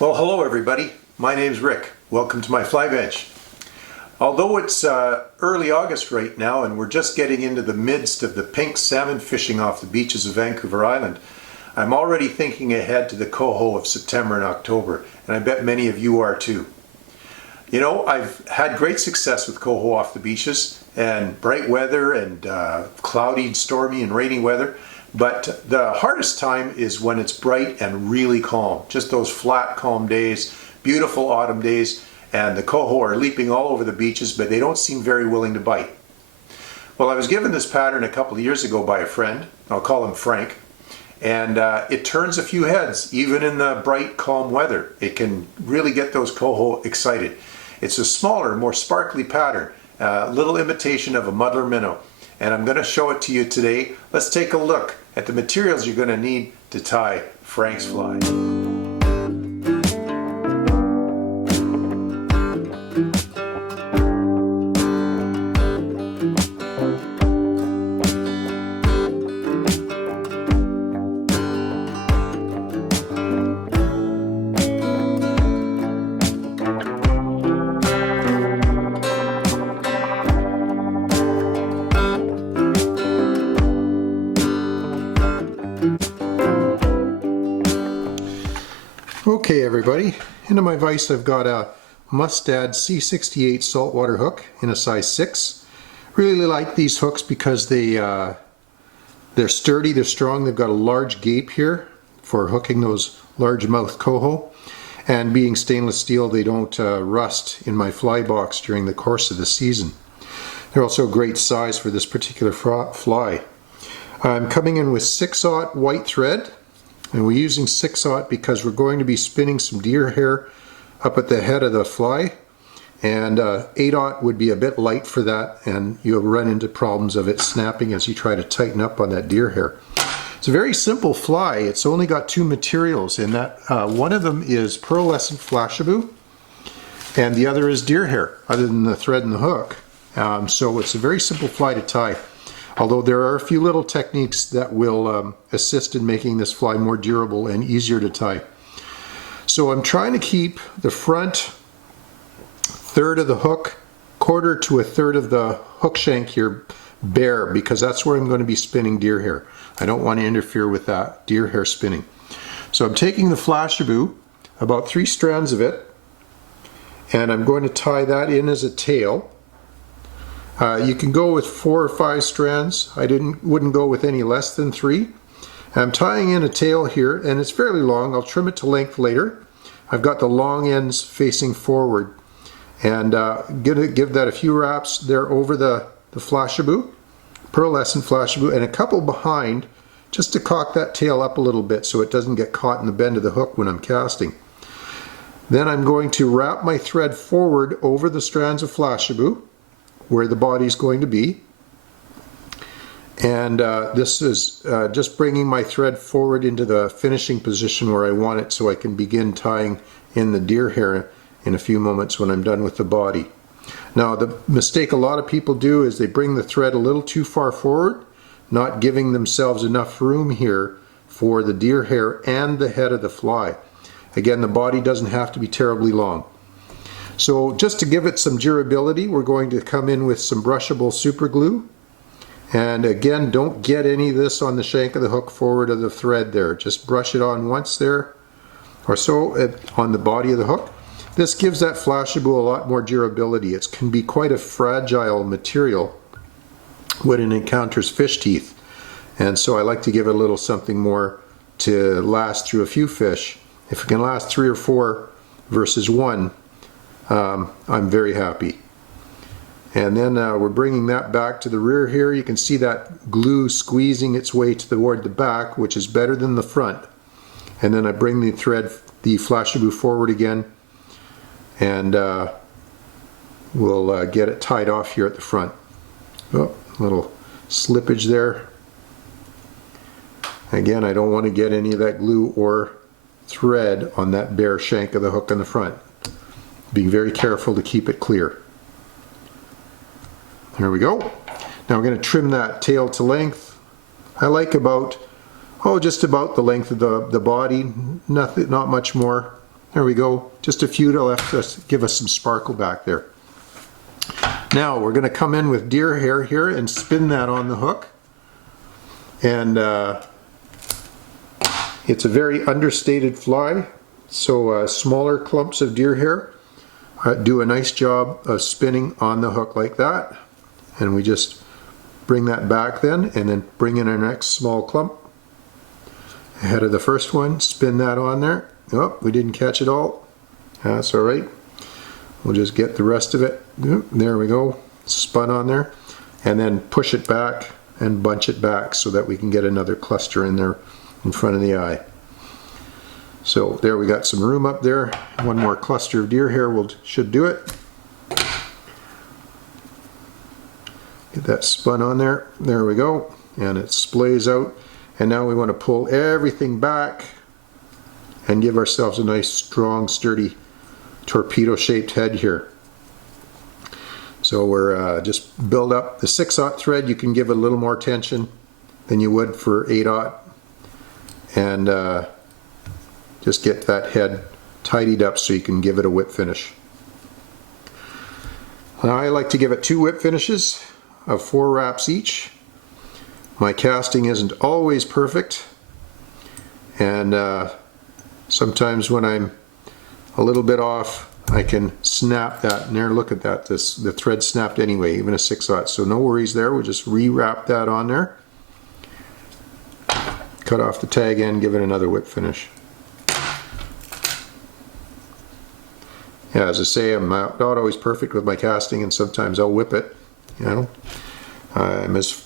Well, hello everybody. My name's Rick. Welcome to my fly bench. Although it's early August right now and we're just getting into the midst of the pink salmon fishing off the beaches of Vancouver Island, I'm already thinking ahead to the coho of September and October, and I bet many of you are too. You know, I've had great success with coho off the beaches and bright weather and cloudy, stormy and rainy weather. But the hardest time is when it's bright and really calm. Just those flat, calm days, beautiful autumn days, and the coho are leaping all over the beaches, but they don't seem very willing to bite. Well, I was given this pattern a couple of years ago by a friend. I'll call him Frank. And it turns a few heads, even in the bright, calm weather. It can really get those coho excited. It's a smaller, more sparkly pattern, a little imitation of a muddler minnow. And I'm going to show it to you today. Let's take a look at the materials you're going to need to tie Frank's fly. Okay everybody, into my vise I've got a Mustad C68 saltwater hook in a size 6. Really like these hooks because they're sturdy, they're strong, they've got a large gape here for hooking those largemouth coho, and being stainless steel they don't rust in my fly box during the course of the season. They're also a great size for this particular fly. I'm coming in with 6/0 white thread. And we're using 6/0 because we're going to be spinning some deer hair up at the head of the fly, and 8/0 would be a bit light for that, and you'll run into problems of it snapping as you try to tighten up on that deer hair. It's a very simple fly. It's only got two materials in that. One of them is pearlescent flashabou and the other is deer hair, other than the thread and the hook. So it's a very simple fly to tie. Although there are a few little techniques that will assist in making this fly more durable and easier to tie. So I'm trying to keep the front third of the hook, quarter to a third of the hook shank here bare, because that's where I'm going to be spinning deer hair. I don't want to interfere with that deer hair spinning. So I'm taking the flashabou, about 3 strands of it, and I'm going to tie that in as a tail. You can go with 4 or 5 strands. I wouldn't go with any less than 3. I'm tying in a tail here, and it's fairly long. I'll trim it to length later. I've got the long ends facing forward, and gonna give that a few wraps there over the flashabou, pearlescent flashabou, and a couple behind, just to cock that tail up a little bit so it doesn't get caught in the bend of the hook when I'm casting. Then I'm going to wrap my thread forward over the strands of flashabou, where the body's going to be, and this is just bringing my thread forward into the finishing position where I want it, so I can begin tying in the deer hair in a few moments when I'm done with the body. Now, the mistake a lot of people do is they bring the thread a little too far forward, not giving themselves enough room here for the deer hair and the head of the fly. Again, the body doesn't have to be terribly long. So just to give it some durability, we're going to come in with some brushable super glue. And again, don't get any of this on the shank of the hook forward of the thread there. Just brush it on once there or so on the body of the hook. This gives that flashabou a lot more durability. It can be quite a fragile material when it encounters fish teeth. And so I like to give it a little something more to last through a few fish. If it can last 3 or 4 versus 1, I'm very happy. And then we're bringing that back to the rear here. You can see that glue squeezing its way toward the back, which is better than the front. And then I bring the thread, the flashabou forward again, and we'll get it tied off here at the front. Oh, little slippage there. Again, I don't want to get any of that glue or thread on that bare shank of the hook on the front. Being very careful to keep it clear. There we go. Now we're going to trim that tail to length. I like about, just about the length of the body, not much more. There we go. Just a few to left to give us some sparkle back there. Now we're going to come in with deer hair here and spin that on the hook. And it's a very understated fly, so smaller clumps of deer hair do a nice job of spinning on the hook like that. And we just bring that back then, and then bring in our next small clump ahead of the first one, spin that on there. Oh, we didn't catch it all. That's all right. We'll just get the rest of it. There we go, spun on there. And then push it back and bunch it back so that we can get another cluster in there in front of the eye. So there we got some room up there. One more cluster of deer hair should do it. Get that spun on there. There we go. And it splays out. And now we want to pull everything back and give ourselves a nice, strong, sturdy, torpedo-shaped head here. So we're just build up the 6/0 thread. You can give it a little more tension than you would for 8/0, and just get that head tidied up so you can give it a whip finish. Now I like to give it 2 whip finishes of 4 wraps each. My casting isn't always perfect, and sometimes when I'm a little bit off, I can snap that, and there, look at that, the thread snapped anyway, even a 6/0, so no worries there. We'll just re-wrap that on there, cut off the tag end, give it another whip finish. Yeah, as I say, I'm not always perfect with my casting, and sometimes I'll whip it, you know. I'm as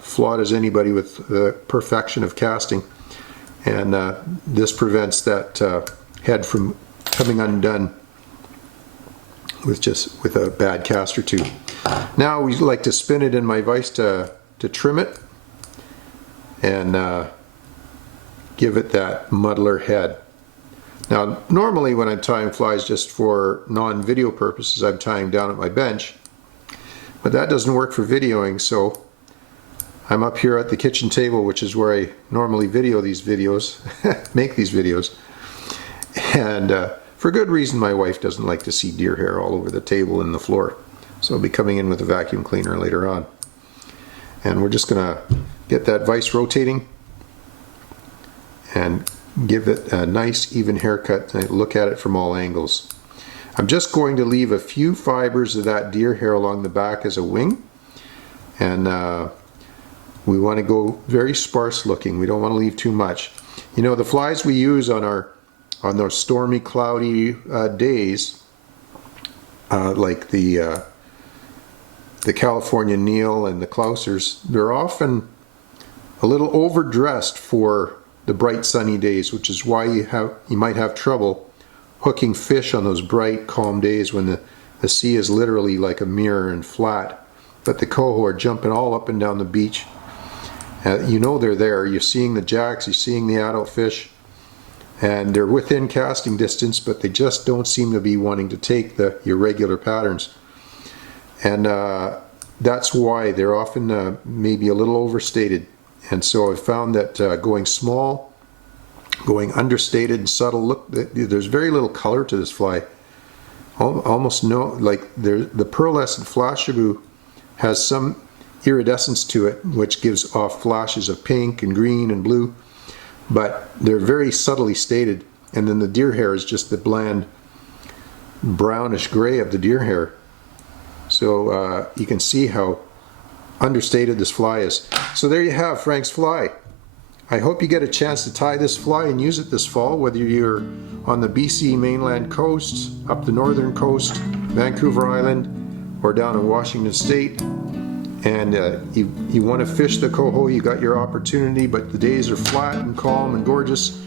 flawed as anybody with the perfection of casting, and this prevents that head from coming undone with a bad cast or two. Now we like to spin it in my vise to trim it and give it that muddler head. Now normally when I'm tying flies just for non-video purposes, I'm tying down at my bench, but that doesn't work for videoing, so I'm up here at the kitchen table, which is where I normally video these videos, make these videos, and for good reason. My wife doesn't like to see deer hair all over the table and the floor, so I'll be coming in with a vacuum cleaner later on. And we're just gonna get that vise rotating and give it a nice even haircut and look at it from all angles. I'm just going to leave a few fibers of that deer hair along the back as a wing, and we want to go very sparse looking. We don't want to leave too much. You know, the flies we use on those stormy, cloudy days, like the California Neil and the Klausers, they're often a little overdressed for the bright sunny days, which is why you might have trouble hooking fish on those bright, calm days when the sea is literally like a mirror and flat. But the coho are jumping all up and down the beach. You know they're there. You're seeing the jacks, you're seeing the adult fish, and they're within casting distance, but they just don't seem to be wanting to take the irregular patterns. And that's why they're often maybe a little overstated. And so I've found that going small, going understated and subtle, look, there's very little color to this fly. Almost no, like the pearlescent flashabou has some iridescence to it, which gives off flashes of pink and green and blue, but they're very subtly stated. And then the deer hair is just the bland brownish gray of the deer hair. So you can see how understated this fly is. So there you have Frank's fly. I hope you get a chance to tie this fly and use it this fall, whether you're on the BC mainland coast, up the northern coast, Vancouver Island, or down in Washington State. And you want to fish the coho, you got your opportunity, but the days are flat and calm and gorgeous.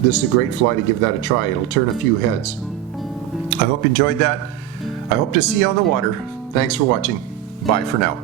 This is a great fly to give that a try. It'll turn a few heads. I hope you enjoyed that. I hope to see you on the water. Thanks for watching. Bye for now.